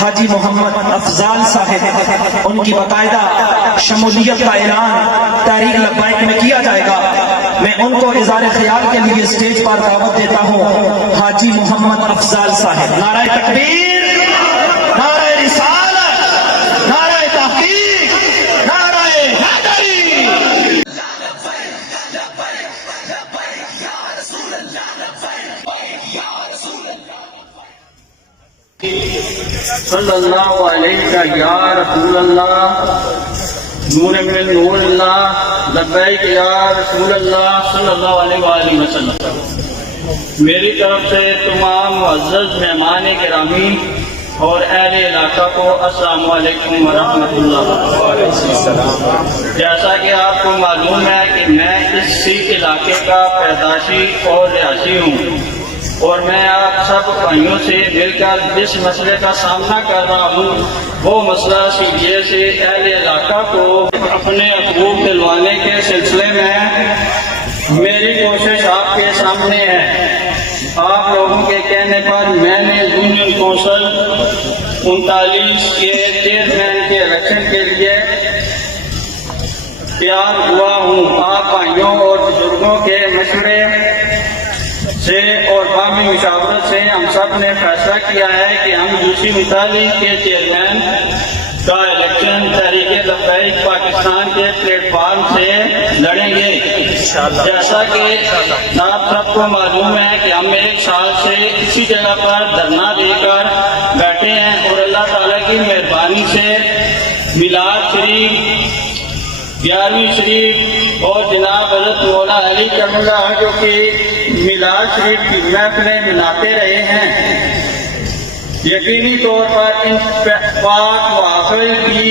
حاجی محمد افضال صاحب، ان کی باقاعدہ شمولیت کا اعلان تحریک لبیک میں کیا جائے گا۔ میں ان کو اظہار خیال کے لیے اسٹیج پر دعوت دیتا ہوں۔ حاجی محمد افضال صاحب، نعرہ تکبیر، نعرہ رسالت، نعرہ تحقیق، نعرہ حیدری۔ صلی اللہ علیہ یا رسول اللہ، نور من نور اللہ، لبیک یا رسول اللہ صلی اللہ علیہ وآلہ وسلم۔ میری طرف سے تمام معزز مہمان گرامی اور اہل علاقہ کو السلام علیکم ورحمۃ اللہ۔ جیسا کہ آپ کو معلوم ہے کہ میں اسی علاقے کا پیدائشی اور رہائشی ہوں، اور میں آپ سب بھائیوں سے مل کر جس مسئلے کا سامنا کر رہا ہوں وہ مسئلہ سیدھے سے اہل علاقہ کو اپنے حقوق دلوانے کے سلسلے میں میری کوشش آپ کے سامنے ہے۔ آپ لوگوں کے کہنے پر میں نے یونین کونسل 39 کے چیئرمین کے الیکشن کے لیے تیار ہوا ہوں۔ آپ بھائیوں اور بزرگوں کے مشورے سے اور باہمی مشاورت سے ہم سب نے فیصلہ کیا ہے کہ ہم دوسری مثالی کے چیئرمین کا الیکشن تحریک لبیک پاکستان کے پلیٹ فارم سے لڑیں گے۔ جیسا کہ آپ سب کو معلوم ہے کہ ہم ایک سال سے اسی جگہ پر دھرنا دے کر بیٹھے ہیں، اور اللہ تعالیٰ کی مہربانی سے میلاد شریف، 11ویں شریف اور جناب حضرت مولانا علی کرم اللہ جو کہ میلاد شریف کی محفلیں مناتے رہے ہیں، یقینی طور پر ان پاک محافل کی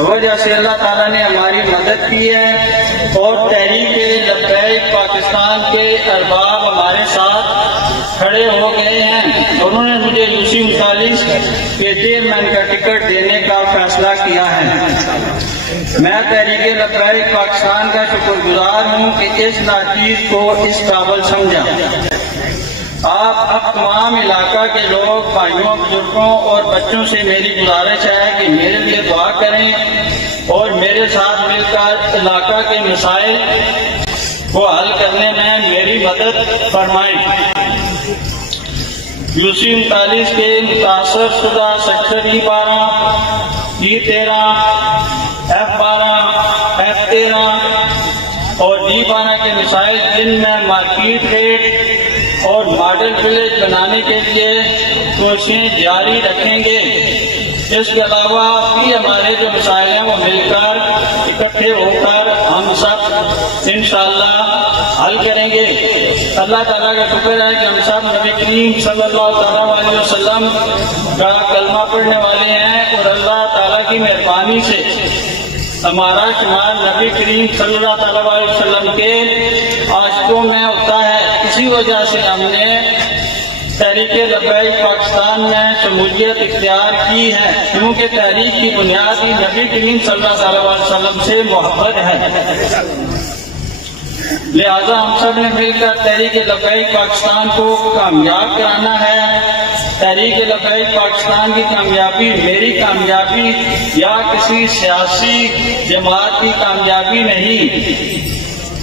وجہ سے اللہ تعالیٰ نے ہماری مدد کی ہے، اور تحریک لبیک پاکستان کے ارباب ہمارے ساتھ کھڑے ہو گئے ہیں۔ انہوں نے مجھے دوسری مثالث کے چیئرمین کا ٹکٹ دینے کا فیصلہ کیا ہے۔ میں تحریک لبیک پاکستان کا شکر گزار ہوں کہ اس ناچیز کو اس قابل سمجھا۔ آپ تمام علاقہ کے لوگ، بھائیوں، بزرگوں اور بچوں سے میری گزارش ہے کہ میرے لیے دعا کریں اور میرے ساتھ مل کر علاقہ کے مسائل کو حل کرنے میں میری مدد فرمائیں۔ یوسی 39 کے متاثر شدہ sector E12، E13، F12، F13 اور D12 کے مسائل جن میں مارکیٹ ریٹ اور ماڈل ولیج بنانے کے لیے کوششیں جاری رکھیں گے۔ اس کے علاوہ بھی ہمارے جو مسائل ہیں وہ مل کر اکٹھے ہو کر ہم سب انشاءاللہ حل کریں گے۔ اللہ تعالیٰ کا شکر ہے کہ ہم سب نبی کریم صلی اللہ علیہ وسلم کا کلمہ پڑھنے والے ہیں، اور اللہ تعالیٰ کی مہربانی سے ہمارا شمار نبی کریم صلی اللہ علیہ وسلم کے عاشقوں میں ہوتا ہے۔ اسی وجہ سے ہم نے تحریک لبیک پاکستان میں شمولیت اختیار کی ہے، کیونکہ تحریک کی بنیاد ہی نبی کریم صلی اللہ علیہ وسلم سے محبت ہے۔ لہذا ہم سب نے مل کر تحریک لبیک پاکستان کو کامیاب کرانا ہے۔ تحریک لبیک پاکستان کی کامیابی میری کامیابی یا کسی سیاسی جماعت کی کامیابی نہیں،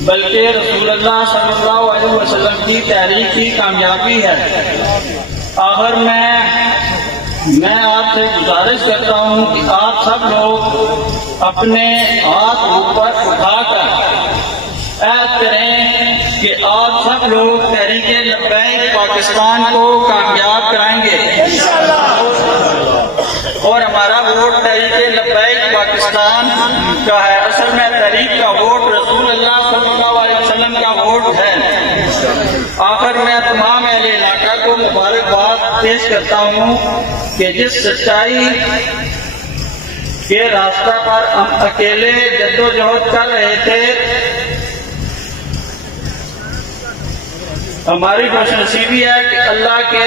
بلکہ رسول اللہ صلی اللہ علیہ وسلم کی تحریک کی کامیابی ہے۔ آخر میں آپ سے گزارش کرتا ہوں کہ آپ سب لوگ اپنے ہاتھ اوپر اٹھا کر عہد کریں کہ آپ سب لوگ تحریک لبیک پاکستان کو کامیاب کرائیں گے، اور ہمارا ووٹ تحریک لبیک پاکستان کا ہے۔ اصل میں تحریک کا ووٹ رسول اللہ صلی اللہ علیہ وسلم کا ووٹ ہے۔ آخر میں تمام اہل علاقہ کو مبارکباد پیش کرتا ہوں کہ جس سچائی کے راستہ پر ہم اکیلے جدوجہد کر رہے تھے، ہماری خوش نصیبی ہے کہ اللہ کے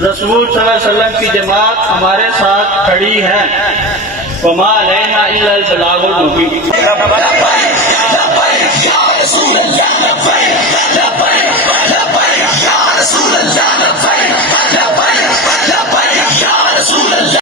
رسول صلی اللہ علیہ وسلم کی جماعت ہمارے ساتھ کھڑی ہے۔ وما علینا الا البلاغ المبین۔ یا رسول اللہ